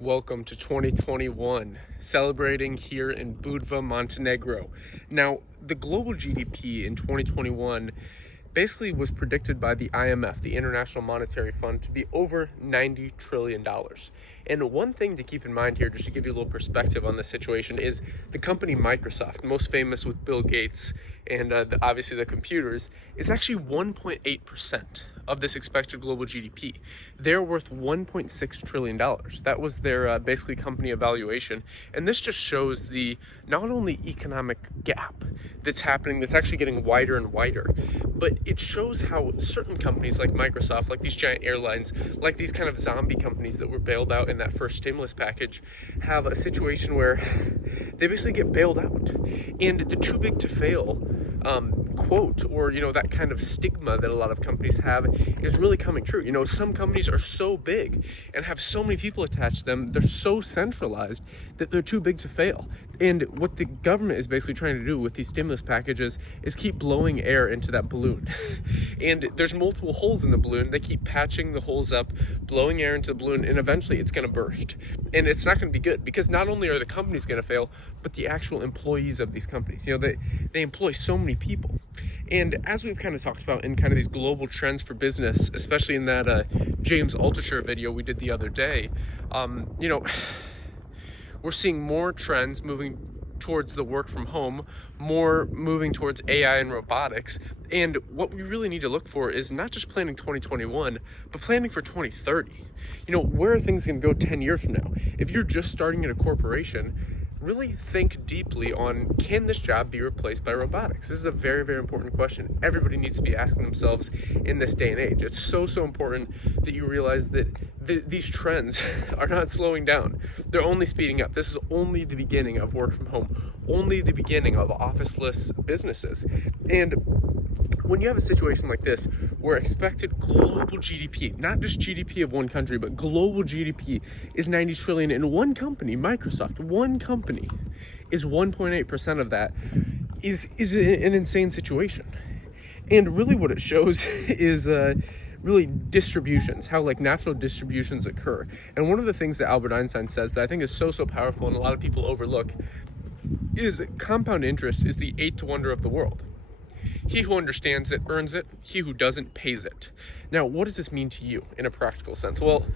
Welcome to 2021, celebrating here in Budva, Montenegro. Now, the global GDP in 2021 basically was predicted by the IMF, the International Monetary Fund, to be over $90 trillion. And one thing to keep in mind here, just to give you a little perspective on this situation, is the company Microsoft, most famous with Bill Gates and obviously the computers, is actually 1.8% of this expected global GDP. They're worth $1.6 trillion. That was their basically company evaluation. And this just shows the not only economic gap that's happening, that's actually getting wider and wider, but it shows how certain companies like Microsoft, like these giant airlines, like these kind of zombie companies that were bailed out in that first stimulus package, have a situation where they basically get bailed out. And the too big to fail quote, or that kind of stigma that a lot of companies have, is really coming true. Some companies are so big and have so many people attached to them, they're so centralized that they're too big to fail. And what the government is basically trying to do with these stimulus packages is keep blowing air into that balloon. And there's multiple holes in the balloon. They keep patching the holes up, blowing air into the balloon, and eventually it's going to burst. And it's not going to be good, because not only are the companies going to fail, but the actual employees of these companies. They employ so many people. And as we've kind of talked about in kind of these global trends for business, especially in that James Altucher video we did the other day, we're seeing more trends moving towards the work from home, more moving towards AI and robotics. And what we really need to look for is not just planning 2021, but planning for 2030. Where are things going to go 10 years from now? If you're just starting in a corporation, really think deeply on, can this job be replaced by robotics? This is a very, very important question everybody needs to be asking themselves in this day and age. It's so important that you realize that these trends are not slowing down. They're only speeding up. This is only the beginning of work from home, only the beginning of officeless businesses. And when you have a situation like this, where expected global GDP, not just GDP of one country, but global GDP is 90 trillion, and one company, Microsoft, one company is 1.8% of that, is an insane situation. And really what it shows is really distributions, how natural distributions occur. And one of the things that Albert Einstein says that I think is so powerful and a lot of people overlook is compound interest is the eighth wonder of the world. He who understands it earns it. He who doesn't pays it. Now, what does this mean to you in a practical sense? Well,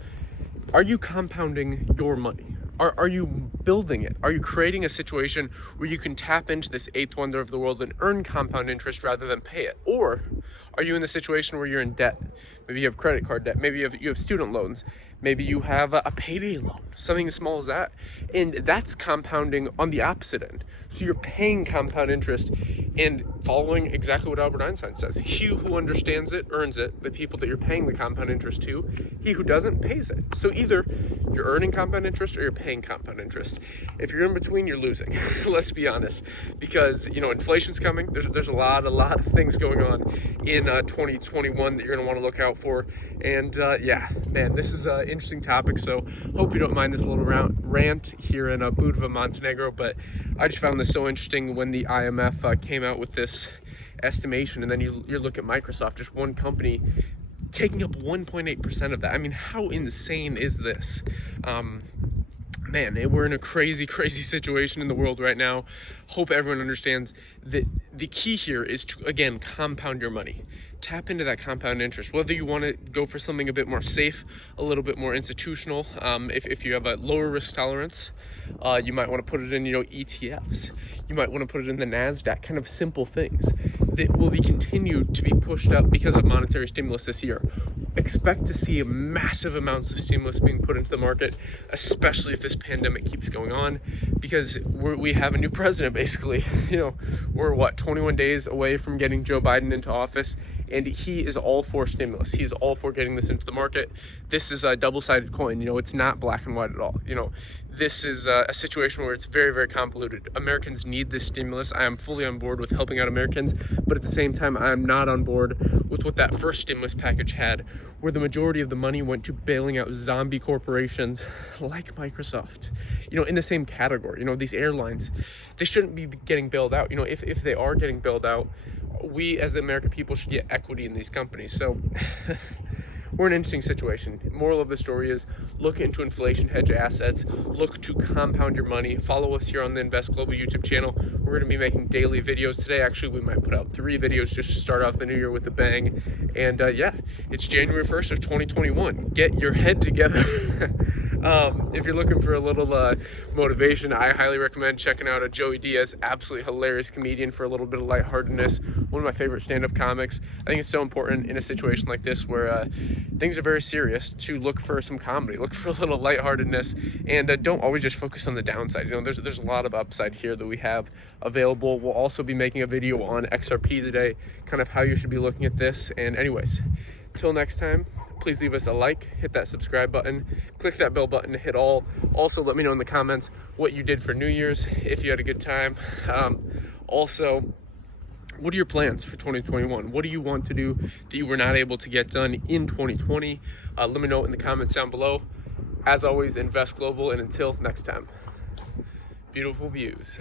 are you compounding your money? Are you building it? Are you creating a situation where you can tap into this eighth wonder of the world and earn compound interest rather than pay it? Or are you in the situation where you're in debt? Maybe you have credit card debt. Maybe you have student loans. Maybe you have a payday loan, something as small as that. And that's compounding on the opposite end. So you're paying compound interest and following exactly what Albert Einstein says. He who understands it earns it. The people that you're paying the compound interest to, he who doesn't pays it. So either you're earning compound interest or you're paying compound interest. If you're in between, you're losing. Let's be honest, because inflation's coming. There's a lot of things going on in 2021 that you're gonna want to look out for. And yeah, man, this is an interesting topic. So hope you don't mind this little rant here in Budva, Montenegro. But I just found this so interesting when the IMF came out with this estimation, and then you look at Microsoft, just one company taking up 1.8% of that. I mean, how insane is this? Man, we're in a crazy situation in the world right now. Hope everyone understands that the key here is to, again, compound your money. Tap into that compound interest. Whether you want to go for something a bit more safe, a little bit more institutional, if you have a lower risk tolerance, you might want to put it in, ETFs. You might want to put it in the NASDAQ, kind of simple things that will be continued to be pushed up because of monetary stimulus this year. Expect to see massive amounts of stimulus being put into the market, especially if this pandemic keeps going on, because we have a new president, basically. We're 21 days away from getting Joe Biden into office, and he is all for stimulus. He's all for getting this into the market. This is a double-sided coin. It's not black and white at all. This is a situation where it's very, very convoluted. Americans need this stimulus. I am fully on board with helping out Americans, but at the same time, I am not on board with what that first stimulus package had, where the majority of the money went to bailing out zombie corporations like Microsoft. In the same category. These airlines, they shouldn't be getting bailed out. If they are getting bailed out, we as the American people should get equity in these companies. So we're in an interesting situation. Moral of the story is look into inflation hedge assets, look to compound your money. Follow us here on the Invest Global YouTube channel. We're going to be making daily videos today. Actually, we might put out 3 videos just to start off the new year with a bang. And yeah, it's January 1st of 2021. Get your head together. If you're looking for a little motivation, I highly recommend checking out a Joey Diaz, absolutely hilarious comedian, for a little bit of lightheartedness. One of my favorite stand-up comics. I think it's so important in a situation like this where things are very serious to look for some comedy, look for a little lightheartedness, and don't always just focus on the downside. You know, there's a lot of upside here that we have available. We'll also be making a video on XRP today, kind of how you should be looking at this. And anyways, till next time, please leave us a like, hit that subscribe button, click that bell button to hit all. Also, let me know in the comments what you did for New Year's, if you had a good time. Also, what are your plans for 2021? What do you want to do that you were not able to get done in 2020? Let me know in the comments down below. As always, invest global, and until next time, beautiful views.